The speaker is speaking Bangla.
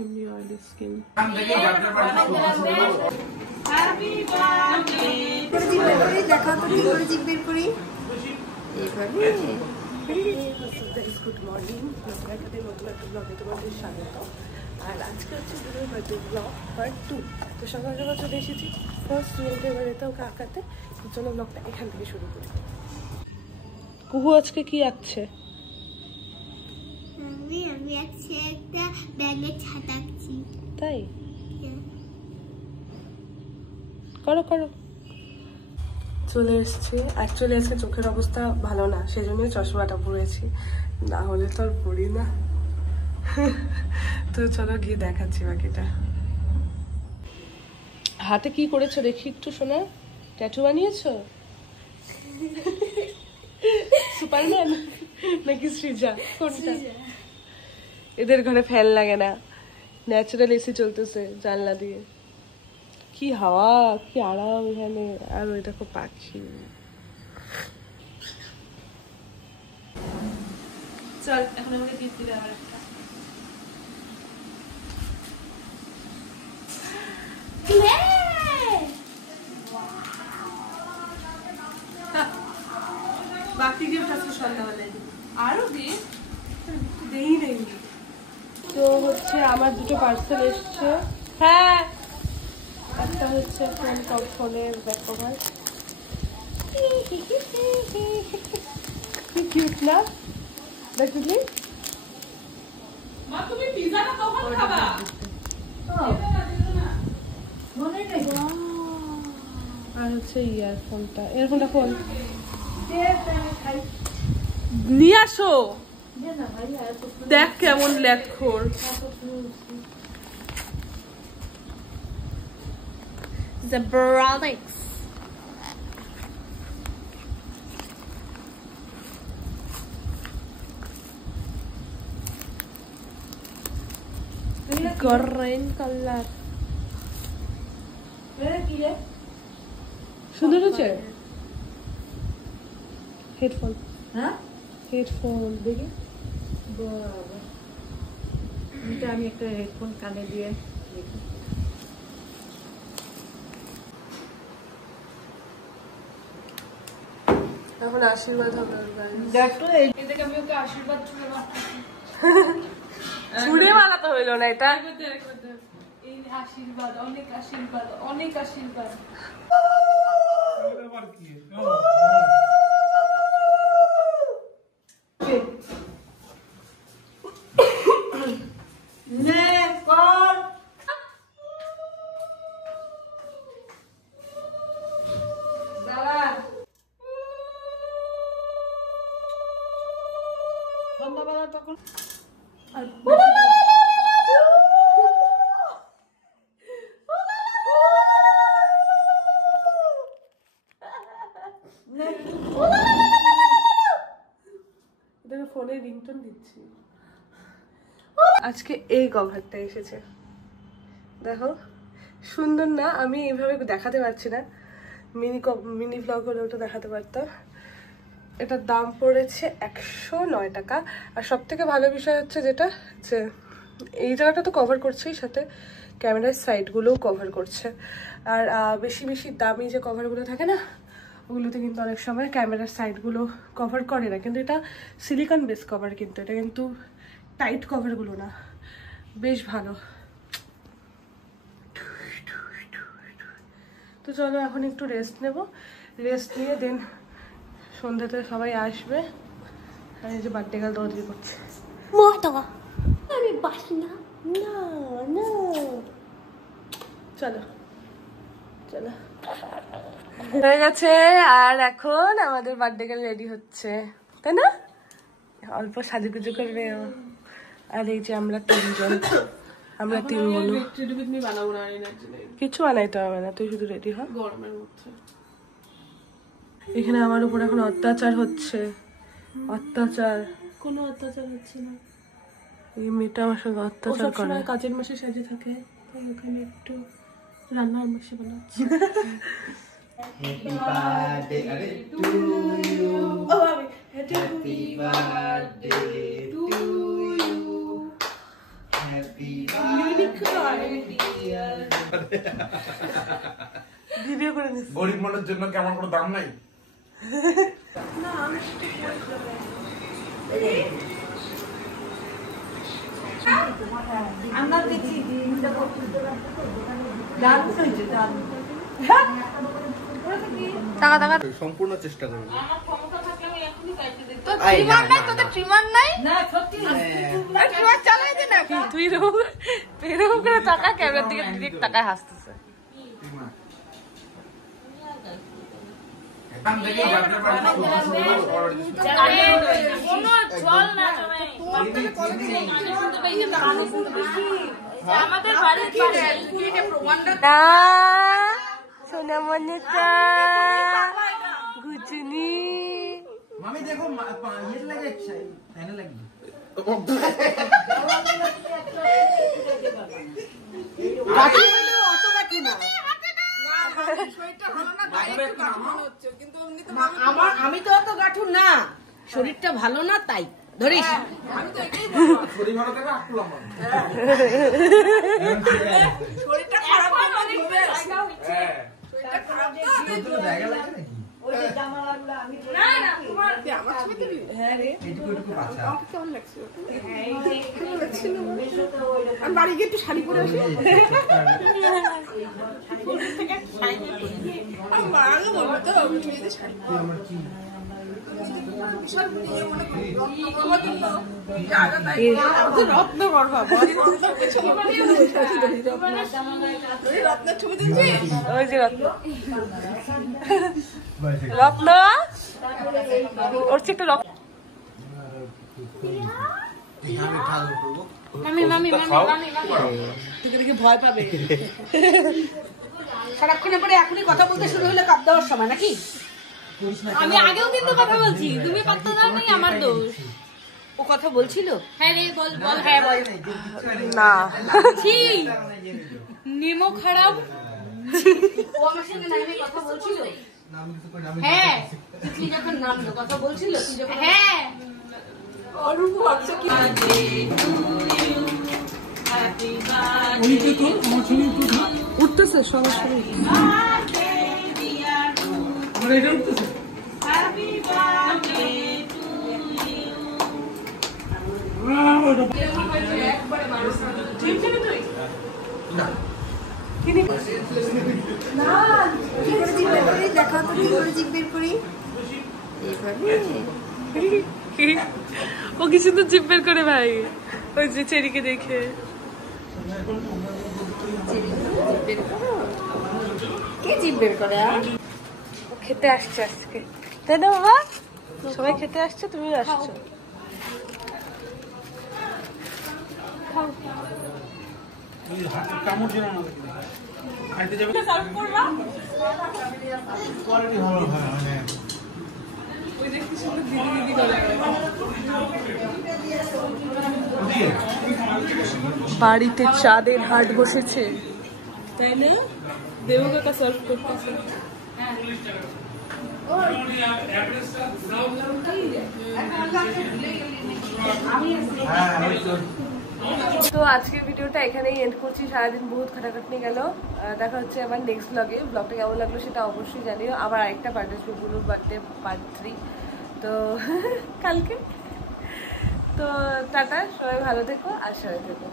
এমনি অয়েলি স্কিন। গুড মর্নিং, নতুন একটা ব্লগে তোমাদের স্বাগত। আর আজকে হচ্ছে দুটোর বার্থডে ব্লগ পার্ট 2। তো সকাল সকাল চলে এসেছি ফার্স্ট রিয়েলটের বাড়িতে ওকে আঁকাতে। চলো ব্লগটা এখান থেকে শুরু করি। কুহু আজকে কি আঁকছে? আমি আজকে একটা ব্যাঙের ছাতা আঁকছি। তাই করো করো। চলে এসছে। অ্যাকচুয়ালি আজকে চোখের অবস্থা ভালো না, সেই জন্যই চশমাটা পরেছি, না হলে তো আর পড়ি না। তো চলো গিয়ে দেখাচ্ছি বাকিটা। হাতে কি করেছো দেখি একটু শোনা। ট্যাটু বানিয়েছো? সুপারম্যান নাকি সৃজা? কোনটা? এদের ঘরে ফ্যান লাগে না, ন্যাচারাল এসি চলতেছে জানলা দিয়ে। কি হাওয়া, কি আরাম এখানে। আর ওই দেখো পাখি। চল এখন আমাকে গিফট দিতে হবে একটা। বাকি গিফট আছে সন্ধ্যাবেলায়। আরো গিফট দেই নেই। তো হচ্ছে আমার দুটো পার্সেল এসছে। হ্যাঁ, একটা হচ্ছে ফোনের ব্যাক কভার। কি কিউট না দেখলি? মা তুমি পিজাটা কখন খাবা? আর হচ্ছে ইয়ারফোনটা। ইয়ারফোনটা কোন? নিয়ে আসো, দেখ কেমন লেখর। Zebronics. গ্রিন কালার সুন্দর হচ্ছে। হেডফোন, হ্যাঁ হেডফোন দেখি। আমি একটা হেডফোন কানে দিয়ে দেখি। এখন আশীর্বাদ হবে ওর গায়ে। দেখো এদিকে আমি ওকে আশীর্বাদ ছুঁড়ে মারতেছি। ছুঁড়ে মারাতে হইলো না এটা। এই আশীর্বাদ, অনেক আশীর্বাদ, অনেক আশীর্বাদ। সন্ধ্যাবেলা তখন ফোনে রিংটোন দিচ্ছি। আজকে এই কভারটা এসেছে, দেখো সুন্দর না? আমি এইভাবে দেখাতে পারছি না, মিনি ব্লগ হলে ওটা দেখাতে পারতাম। এটার দাম পড়েছে 109 টাকা। আর সব থেকে ভালো বিষয় হচ্ছে যেটা, যে এই জায়গাটা তো কভার করছেই, সাথে ক্যামেরার সাইডগুলোও কভার করছে। আর বেশি বেশি দামি যে কভারগুলো থাকে না, ওগুলোতে কিন্তু অনেক সময় ক্যামেরার সাইডগুলো কভার করে না। কিন্তু এটা সিলিকন বেস কভার, কিন্তু এটা কিন্তু টাইট কভারগুলো না, বেশ ভালো। তো চলো এখন একটু রেস্ট নেব, রেস্ট নিয়ে দেন সন্ধ্যাতে সবাই আসবে। আর এই যে বার্থডে গার্ল দৌড়ি করছে। আমি বাসি না। না না, চলো চলো। হয়ে গেছে। আর এখন আমাদের বার্থডে গার্ল রেডি হচ্ছে, তাই না? অল্প সাজুগুজু করবে ও। আর এই যে আমরা তিনজন, আমরা তিন বোন। কিছু বানাইতে হবে না, তুই শুধু রেডি হ। গরমের মধ্যে এখানে আমার উপর এখন অত্যাচার হচ্ছে। অত্যাচার? কোনো অত্যাচার হচ্ছে না। এই মেয়েটা আমার সঙ্গে অত্যাচার করে। কাজের মাসে সাজে থাকে, তাই ওখানে একটু রান্নার মাসে বানাচ্ছে। Happy birthday to you. Happy birthday to you. Video করে নিচ্ছি। গরিব মানুষের জন্য কেমন কোনো দাম নাই? আমরা দেখছি টাকা টাকা সম্পূর্ণ চেষ্টা করব। ট্রিমার নাই না সত্যি ট্রিমার চালাই দে না তুই এরকম করে টাকা ক্যামেরার দিকে ডিরেক্ট টাকায় হাসতেছে। এখান থেকে যাতে পারি আমাদের বাড়ির না সোনা মনিকা গুচুনি মামি দেখো ইয়ে লাগে ফ্যানে লাগবে। আমি তো অত গাঠুর না, শরীরটা ভালো না তাই ধরিস। শরীর ভালো থাকবে আকটু লম্বা। শরীরটা খারাপ হ্যাঁ তোর জায়গা লাগে নাকি? না না তোমার আমার ছবি তুলি হ্যাঁ রে এইটুকু এইটুকু বাচ্চা। আমাকে কেমন লাগছে আমি বাড়ি গিয়ে একটু শাড়ি পরে আসি আমি মারানো বলবো তো মেয়েদের শাড়ি আমার কি রত্ন করবা রত্নের ছবি দিচ্ছি ওই যে রত্ন রত্ন ওর চেয়ে একটু রত্ন এখানে ঠাল করব। তুই দেখি ভয় পাবে। সারাক্ষণে পরে এখনই কথা বলতে শুরু হলে কাপ দেওয়ার সময় নাকি? আমি আগেও কিন্তু কথা বলছি, তুমি পাত্তা দাও নাই, আমার দোষ। ও কথা বলছিল? হ্যাঁ রে বল বল, হ্যাঁ বল। না ছি নেমো খারাপ। ও আমার সঙ্গে নামে কথা বলছিল? না আমি কিছু করি না, আমি হ্যাঁ তুই যখন নামলো কথা বলছিল? তুই যখন হ্যাঁ উঠতেছে সরাসরি ও কি সুন্দর জিভ বের করে ভাই ওই যে চেরিকে দেখে কে জিভ বের করে? ও খেতে আসছে আজকে তাই না বাবা সবাই খেতে আসছে তুমিও আসছো কামড় দিও না খাইতে যাবে কোয়ালিটি ভালো হয় মানে বাড়িতে চাঁদের হাট বসেছে তাই না দেবু কাকা সার্ভ করতেছে তো আজকের ভিডিওটা এখানেই এন্ড করছি। সারাদিন বহুত খাটাখাটনি গেল। দেখা হচ্ছে আবার নেক্সট ব্লগে। ব্লগটা কেমন লাগলো সেটা অবশ্যই জানিও। আবার আরেকটা বার্থডে আসবে, বুলুর বার্থডে পার্ট 3 তো কালকে। তো টাটা, সবাই ভালো থেকো আর সাথে থেকো।